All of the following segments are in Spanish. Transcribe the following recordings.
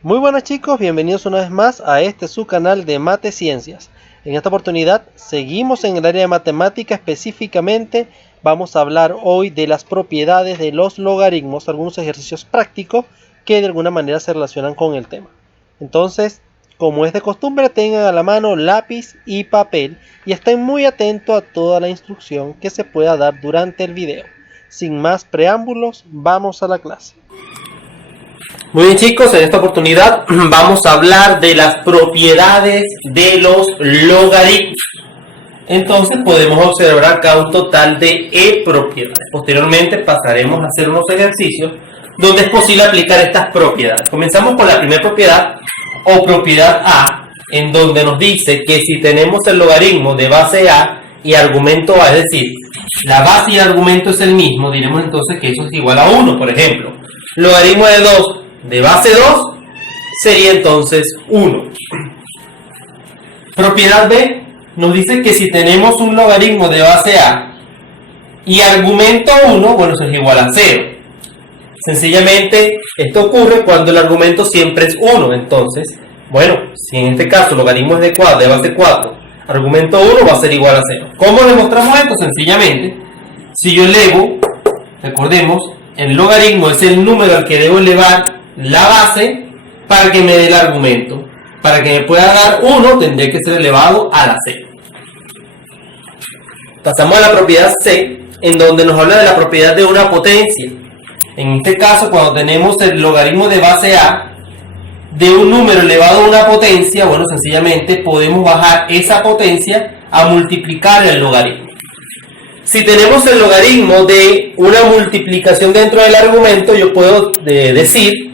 Muy buenas chicos, bienvenidos una vez más a su canal de Mate Ciencias. En esta oportunidad seguimos en el área de matemática, específicamente vamos a hablar hoy de las propiedades de los logaritmos, algunos ejercicios prácticos que de alguna manera se relacionan con el tema. Entonces, como es de costumbre, tengan a la mano lápiz y papel y estén muy atentos a toda la instrucción que se pueda dar durante el video. Sin más preámbulos, vamos a la clase. Muy bien chicos, en esta oportunidad vamos a hablar de las propiedades de los logaritmos. Entonces podemos observar acá un total de E propiedades. Posteriormente pasaremos a hacer unos ejercicios donde es posible aplicar estas propiedades. Comenzamos con la primera propiedad o propiedad A, en donde nos dice que si tenemos el logaritmo de base A y argumento A, es decir, la base y el argumento es el mismo, diremos entonces que eso es igual a 1, por ejemplo. Logaritmo de 2 de base 2 sería entonces 1. Propiedad B nos dice que si tenemos un logaritmo de base A y argumento 1, bueno, eso es igual a 0. Sencillamente esto ocurre cuando el argumento siempre es 1. Entonces, bueno, si en este caso el logaritmo es de base 4, argumento 1 va a ser igual a 0. ¿Cómo demostramos esto? Sencillamente, si yo elevo, recordemos, el logaritmo es el número al que debo elevar la base para que me dé el argumento. Para que me pueda dar 1 tendré que ser elevado a la c. Pasamos a la propiedad C, en donde nos habla de la propiedad de una potencia. En este caso, cuando tenemos el logaritmo de base A de un número elevado a una potencia, bueno, sencillamente podemos bajar esa potencia a multiplicar el logaritmo. Si tenemos el logaritmo de una multiplicación dentro del argumento, yo puedo decir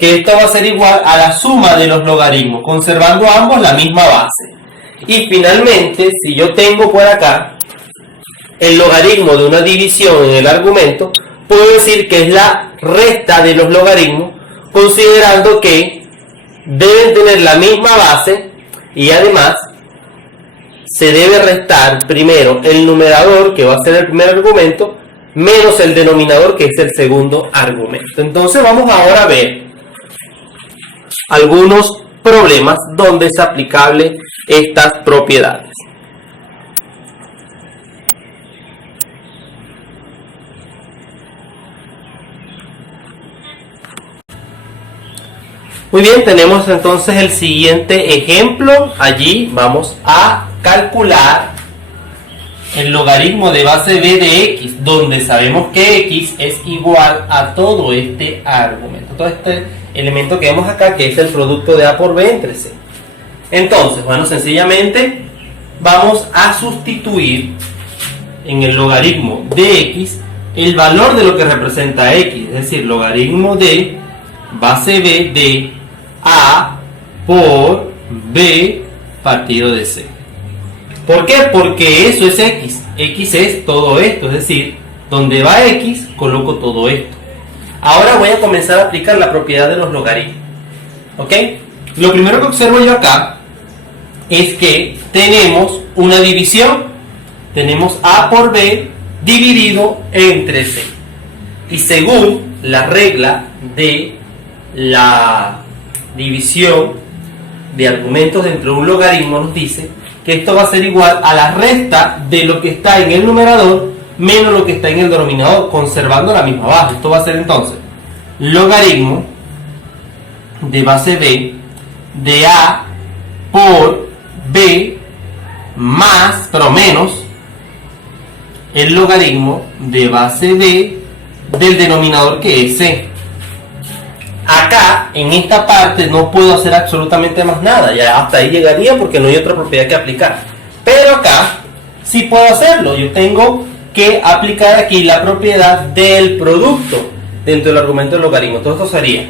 que esto va a ser igual a la suma de los logaritmos, conservando ambos la misma base. Y finalmente, si yo tengo por acá el logaritmo de una división en el argumento, puedo decir que es la resta de los logaritmos, considerando que deben tener la misma base y además se debe restar primero el numerador, que va a ser el primer argumento, menos el denominador, que es el segundo argumento. Entonces vamos ahora a ver algunos problemas donde es aplicable estas propiedades. Muy bien, tenemos entonces el siguiente ejemplo. Allí vamos a calcular el logaritmo de base b de x, donde sabemos que x es igual a todo este argumento, todo este elemento que vemos acá, que es el producto de a por b entre c. Entonces, bueno, sencillamente vamos a sustituir en el logaritmo de x el valor de lo que representa x, es decir, logaritmo de base b de a por b partido de c. ¿Por qué? Porque eso es x. X es todo esto, es decir, donde va x, coloco todo esto. Ahora voy a comenzar a aplicar la propiedad de los logaritmos. ¿Ok? Lo primero que observo yo acá es que tenemos una división. Tenemos a por b dividido entre c. Y según la regla de la división de argumentos dentro de un logaritmo, nos dice que esto va a ser igual a la resta de lo que está en el numerador menos lo que está en el denominador, conservando la misma base. Esto va a ser entonces logaritmo de base b de a por b más, pero menos, el logaritmo de base b del denominador, que es c. Acá, en esta parte, no puedo hacer absolutamente más nada. Ya hasta ahí llegaría porque no hay otra propiedad que aplicar. Pero acá sí puedo hacerlo. Yo tengo que aplicar aquí la propiedad del producto dentro del argumento del logaritmo. Todo esto sería,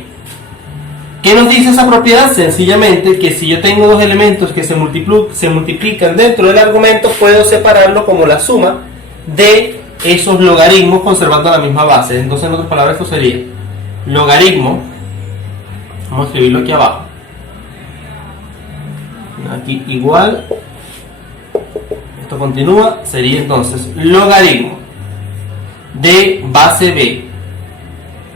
¿qué nos dice esa propiedad? Sencillamente que si yo tengo dos elementos que se multiplican dentro del argumento, puedo separarlo como la suma de esos logaritmos conservando la misma base. Entonces, en otras palabras, esto sería logaritmo. Vamos a escribirlo aquí abajo. Aquí igual. Esto continúa. Sería entonces logaritmo de base b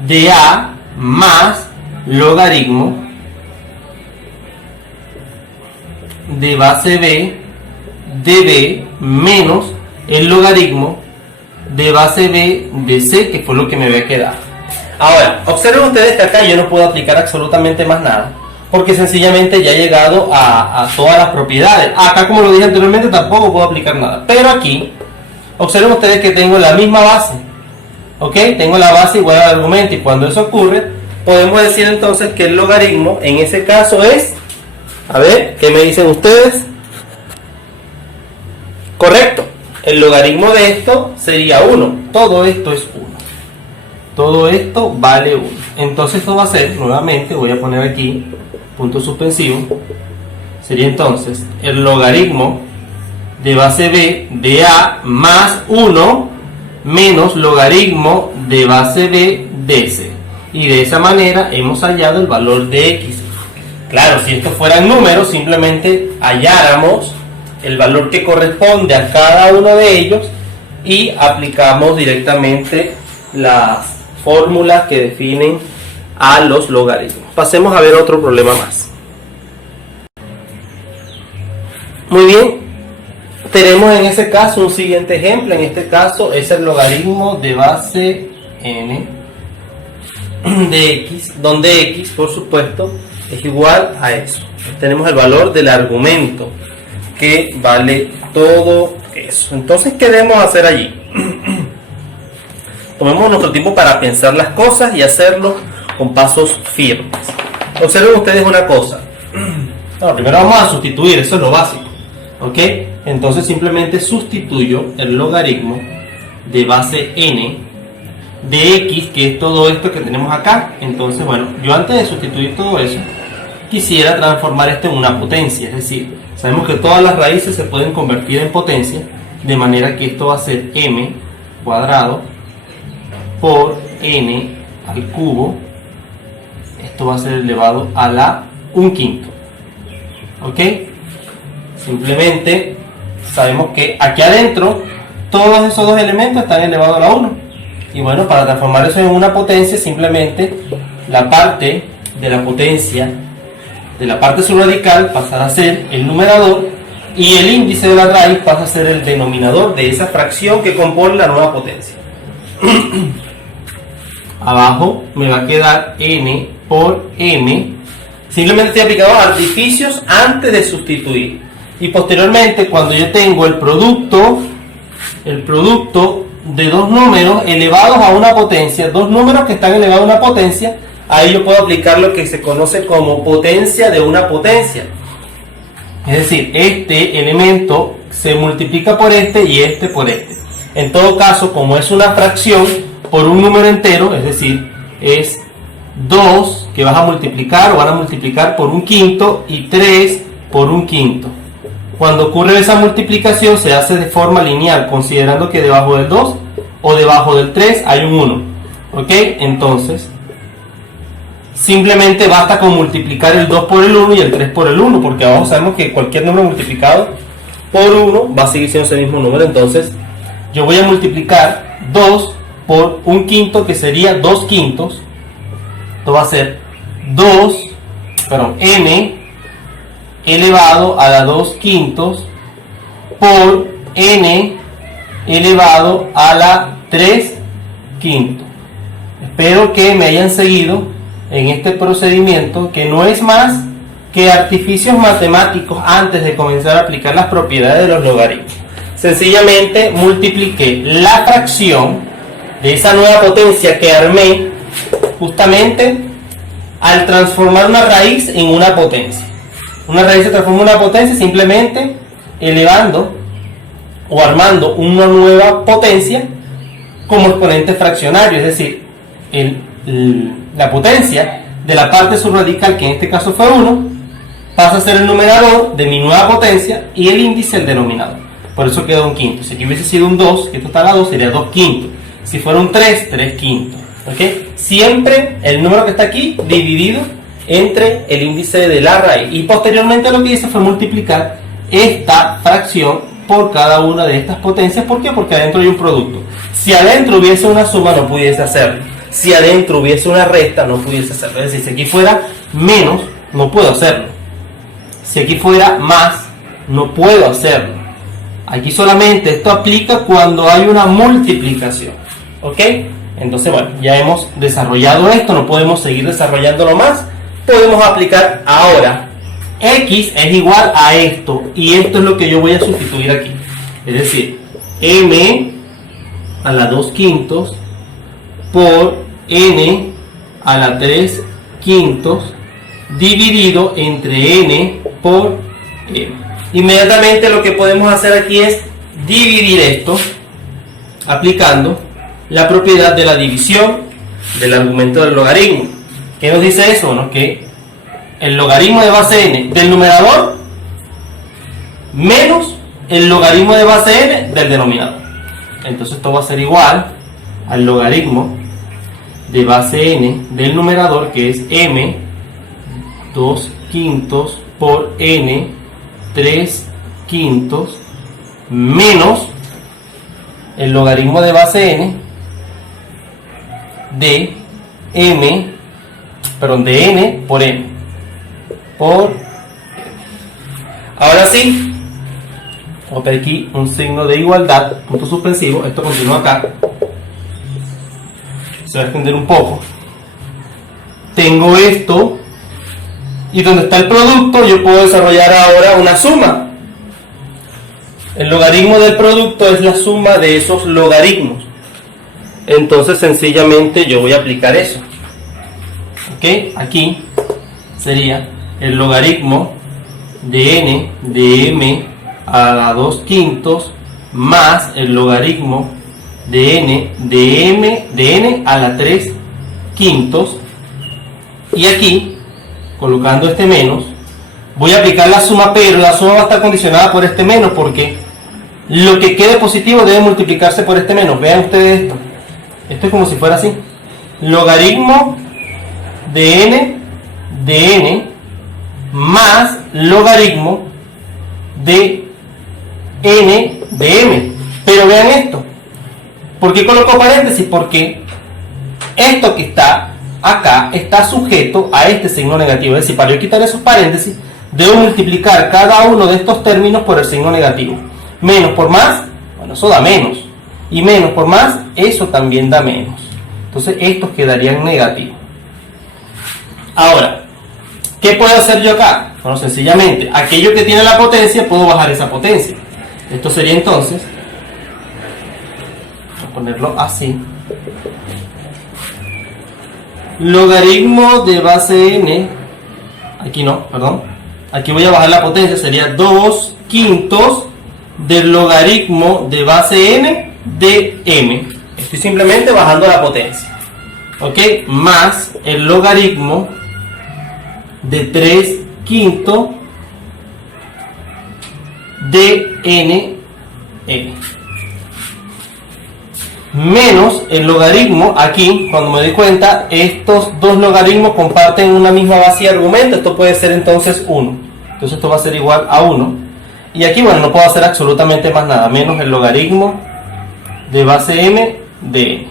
de a más logaritmo de base b de b menos el logaritmo de base b de c, que fue lo que me había quedado. Ahora, observen ustedes que acá yo no puedo aplicar absolutamente más nada, porque sencillamente ya he llegado a todas las propiedades. Acá, como lo dije anteriormente, tampoco puedo aplicar nada, pero aquí observen ustedes que tengo la misma base, ¿ok? Tengo la base igual al argumento, y cuando eso ocurre, podemos decir entonces que el logaritmo en ese caso es, a ver, ¿qué me dicen ustedes? Correcto, el logaritmo de esto sería 1, todo esto es 1, todo esto vale 1, entonces esto va a ser, nuevamente voy a poner aquí punto suspensivo, sería entonces el logaritmo de base b de a más 1 menos logaritmo de base b de c, y de esa manera hemos hallado el valor de x. Claro, si esto fueran números, simplemente halláramos el valor que corresponde a cada uno de ellos y aplicamos directamente las fórmulas que definen a los logaritmos. Pasemos a ver otro problema más. Muy bien, tenemos en ese caso un siguiente ejemplo. En este caso es el logaritmo de base n de x, donde x, por supuesto, es igual a eso. Tenemos el valor del argumento, que vale todo eso. Entonces, ¿qué debemos hacer allí? Tomemos nuestro tiempo para pensar las cosas y hacerlo con pasos firmes. Observen ustedes una cosa. No, primero vamos a sustituir, eso es lo básico, ¿ok? Entonces simplemente sustituyo el logaritmo de base n de x, que es todo esto que tenemos acá. Entonces, bueno, yo antes de sustituir todo eso, quisiera transformar esto en una potencia, es decir, sabemos que todas las raíces se pueden convertir en potencia, de manera que esto va a ser m cuadrado por n al cubo, esto va a ser elevado a la 1/5, ¿ok? Simplemente sabemos que aquí adentro todos esos dos elementos están elevados a la 1, y bueno, para transformar eso en una potencia, simplemente la parte de la potencia de la parte subradical pasará a ser el numerador, y el índice de la raíz pasa a ser el denominador de esa fracción que compone la nueva potencia. Abajo me va a quedar n por m. Simplemente estoy aplicando artificios antes de sustituir, y posteriormente, cuando yo tengo el producto de dos números elevados a una potencia, dos números que están elevados a una potencia, ahí yo puedo aplicar lo que se conoce como potencia de una potencia. Es decir, este elemento se multiplica por este y este por este. En todo caso, como es una fracción por un número entero, es decir, es 2 que vas a multiplicar o van a multiplicar por 1/5 y 3 por 1/5. Cuando ocurre esa multiplicación se hace de forma lineal, considerando que debajo del 2 o debajo del 3 hay un 1. ¿Ok? Entonces, simplemente basta con multiplicar el 2 por el 1 y el 3 por el 1, porque abajo sabemos que cualquier número multiplicado por 1 va a seguir siendo ese mismo número. Entonces, yo voy a multiplicar 2 por 1/5, que sería 2/5. Esto va a ser m elevado a la 2/5 por n elevado a la 3/5. Espero que me hayan seguido en este procedimiento, que no es más que artificios matemáticos antes de comenzar a aplicar las propiedades de los logaritmos. Sencillamente multipliqué la fracción de esa nueva potencia que armé justamente al transformar una raíz en una potencia. Una raíz se transforma en una potencia simplemente elevando o armando una nueva potencia como exponente fraccionario, es decir, la potencia de la parte subradical, que en este caso fue 1, pasa a ser el numerador de mi nueva potencia y el índice el denominador. Por eso queda 1/5. Si aquí hubiese sido un 2, que esto está a la 2, sería 2/5. Si fuera un 3, 3/5. ¿Okay? Siempre el número que está aquí dividido entre el índice de la raíz. Y posteriormente lo que hice fue multiplicar esta fracción por cada una de estas potencias. ¿Por qué? Porque adentro hay un producto. Si adentro hubiese una suma, no pudiese hacerlo. Si adentro hubiese una resta, no pudiese hacerlo. Es decir, si aquí fuera menos, no puedo hacerlo. Si aquí fuera más, no puedo hacerlo. Aquí solamente esto aplica cuando hay una multiplicación. ¿Ok? Entonces, bueno, ya hemos desarrollado esto, no podemos seguir desarrollándolo más. Podemos aplicar ahora. X es igual a esto, y esto es lo que yo voy a sustituir aquí. Es decir, m a la 2/5 por n a la 3/5 dividido entre n por m. Inmediatamente lo que podemos hacer aquí es dividir esto aplicando la propiedad de la división del argumento del logaritmo. ¿Qué nos dice eso? Bueno, que el logaritmo de base n del numerador menos el logaritmo de base n del denominador. Entonces esto va a ser igual al logaritmo de base n del numerador, que es m 2/5 por n 3/5 menos el logaritmo de base n de n por m. Ahora sí, voy a poner aquí un signo de igualdad, punto suspensivo. Esto continúa acá, se va a extender un poco. Tengo esto, y donde está el producto yo puedo desarrollar ahora una suma. El logaritmo del producto es la suma de esos logaritmos. Entonces sencillamente yo voy a aplicar eso. ¿Ok? Aquí sería el logaritmo de n de m a la 2/5 más el logaritmo de n a la 3/5, y aquí, colocando este menos, voy a aplicar la suma, pero la suma va a estar condicionada por este menos, porque lo que quede positivo debe multiplicarse por este menos. Vean ustedes esto. Esto es como si fuera así. Logaritmo de n más logaritmo de n de m. Pero vean esto. ¿Por qué coloco paréntesis? Porque esto que está acá está sujeto a este signo negativo. Es decir, para yo quitar esos paréntesis, debo multiplicar cada uno de estos términos por el signo negativo. Menos por más, bueno, eso da menos. Y menos por más, eso también da menos. Entonces estos quedarían negativos. Ahora, ¿qué puedo hacer yo acá? Bueno, sencillamente, aquello que tiene la potencia, puedo bajar esa potencia. Esto sería entonces, voy a ponerlo así, logaritmo de base n, aquí no, perdón, aquí voy a bajar la potencia, sería 2/5 del logaritmo de base n de m. Estoy simplemente bajando la potencia. ¿Ok? Más el logaritmo de 3/5 de n menos el logaritmo. Aquí, cuando me doy cuenta, estos dos logaritmos comparten una misma base de argumento. Esto puede ser entonces 1. Entonces esto va a ser igual a 1. Y aquí, bueno, no puedo hacer absolutamente más nada, menos el logaritmo de base m de n.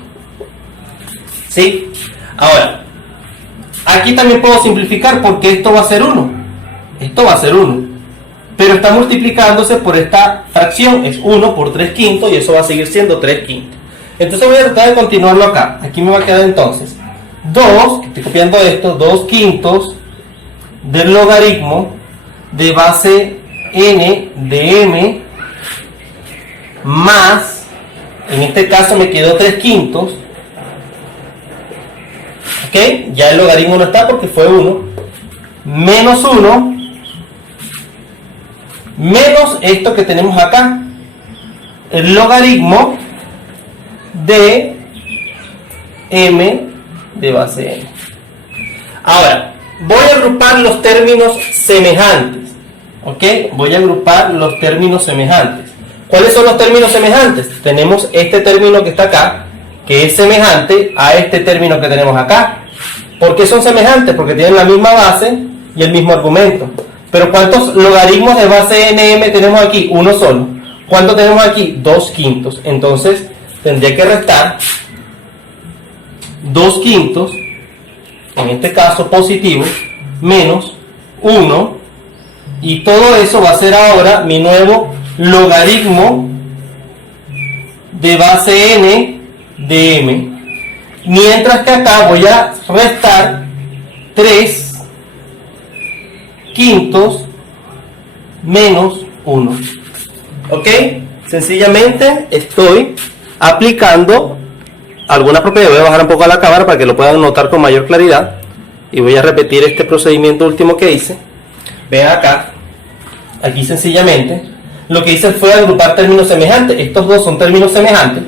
¿Sí? Ahora, aquí también puedo simplificar, porque esto va a ser 1. Esto va a ser 1. Pero está multiplicándose por esta fracción. Es 1 por 3/5 y eso va a seguir siendo 3/5. Entonces voy a tratar de continuarlo acá. Aquí me va a quedar entonces 2, que estoy copiando esto, 2/5 del logaritmo de base n de m más, en este caso me quedó 3/5. ¿Ok? Ya el logaritmo no está porque fue 1. Menos 1 menos esto que tenemos acá, el logaritmo de m de base n. Ahora, voy a agrupar los términos semejantes. ¿Ok? Voy a agrupar los términos semejantes. ¿Cuáles son los términos semejantes? Tenemos este término que está acá, que es semejante a este término que tenemos acá. ¿Por qué son semejantes? Porque tienen la misma base y el mismo argumento. Pero ¿cuántos logaritmos de base nm tenemos aquí? Uno solo. ¿Cuánto tenemos aquí? 2/5. Entonces tendría que restar 2/5, en este caso positivo, menos 1, Y todo eso va a ser ahora mi nuevo logaritmo de base n de m. Mientras que acá voy a restar 3 quintos menos 1. ¿Ok? Sencillamente estoy aplicando algunas propiedades. Voy a bajar un poco la cámara para que lo puedan notar con mayor claridad. Y voy a repetir este procedimiento último que hice. Vean acá. Aquí sencillamente lo que hice fue agrupar términos semejantes. Estos dos son términos semejantes.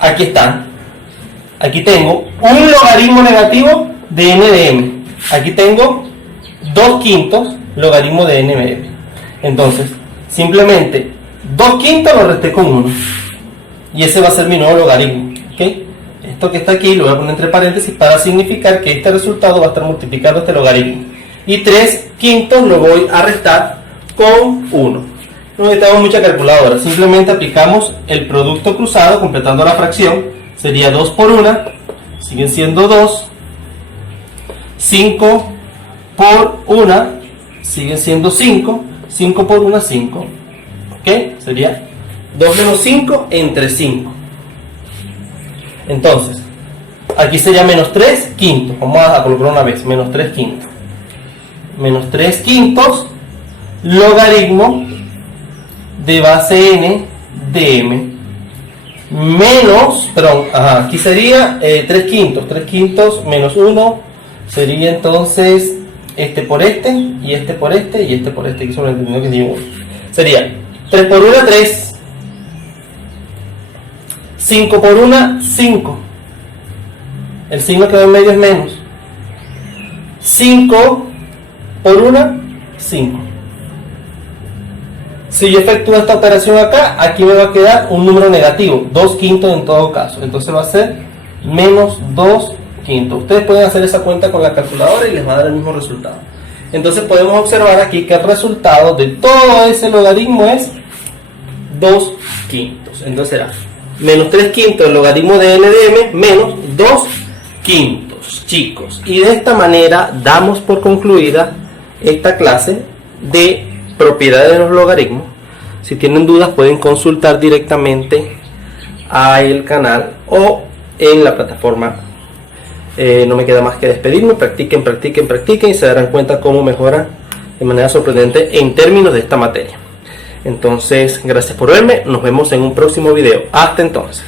Aquí están. Aquí tengo un logaritmo negativo de n de m. Aquí tengo 2 quintos logaritmo de n de m. Entonces, simplemente 2 quintos lo resté con 1. Y ese va a ser mi nuevo logaritmo. ¿Okay? Esto que está aquí lo voy a poner entre paréntesis para significar que este resultado va a estar multiplicando este logaritmo. Y 3 quintos lo voy a restar con 1. No necesitamos mucha calculadora, simplemente aplicamos el producto cruzado completando la fracción. Sería 2 por 1, siguen siendo 2. 5 por 1, siguen siendo 5. 5 por 1, 5. ¿Ok? Sería 2 menos 5 entre 5. Entonces, aquí sería menos 3 quintos. Vamos a colocar una vez, menos 3 quintos. Menos 3 quintos logaritmo de base n de m menos, perdón, aquí sería 3 quintos. 3 quintos menos 1 sería entonces este por este, y este por este, y este por este, que sobreentendido que digo 1. Sería 3 por 1, 3. 5 por 1, 5. El signo que va en medio es menos. 5 por 1, 5. Si yo efectúo esta operación acá, aquí me va a quedar un número negativo, 2 quintos en todo caso. Entonces va a ser menos 2 quintos. Ustedes pueden hacer esa cuenta con la calculadora y les va a dar el mismo resultado. Entonces podemos observar aquí que el resultado de todo ese logaritmo es 2 quintos. Entonces será menos 3 quintos el logaritmo de n de m menos 2 quintos, chicos. Y de esta manera damos por concluida esta clase de propiedades de los logaritmos. Si tienen dudas pueden consultar directamente al canal o en la plataforma. No me queda más que despedirme. Practiquen, practiquen, practiquen y se darán cuenta cómo mejoran de manera sorprendente en términos de esta materia. Entonces, gracias por verme. Nos vemos en un próximo video. Hasta entonces.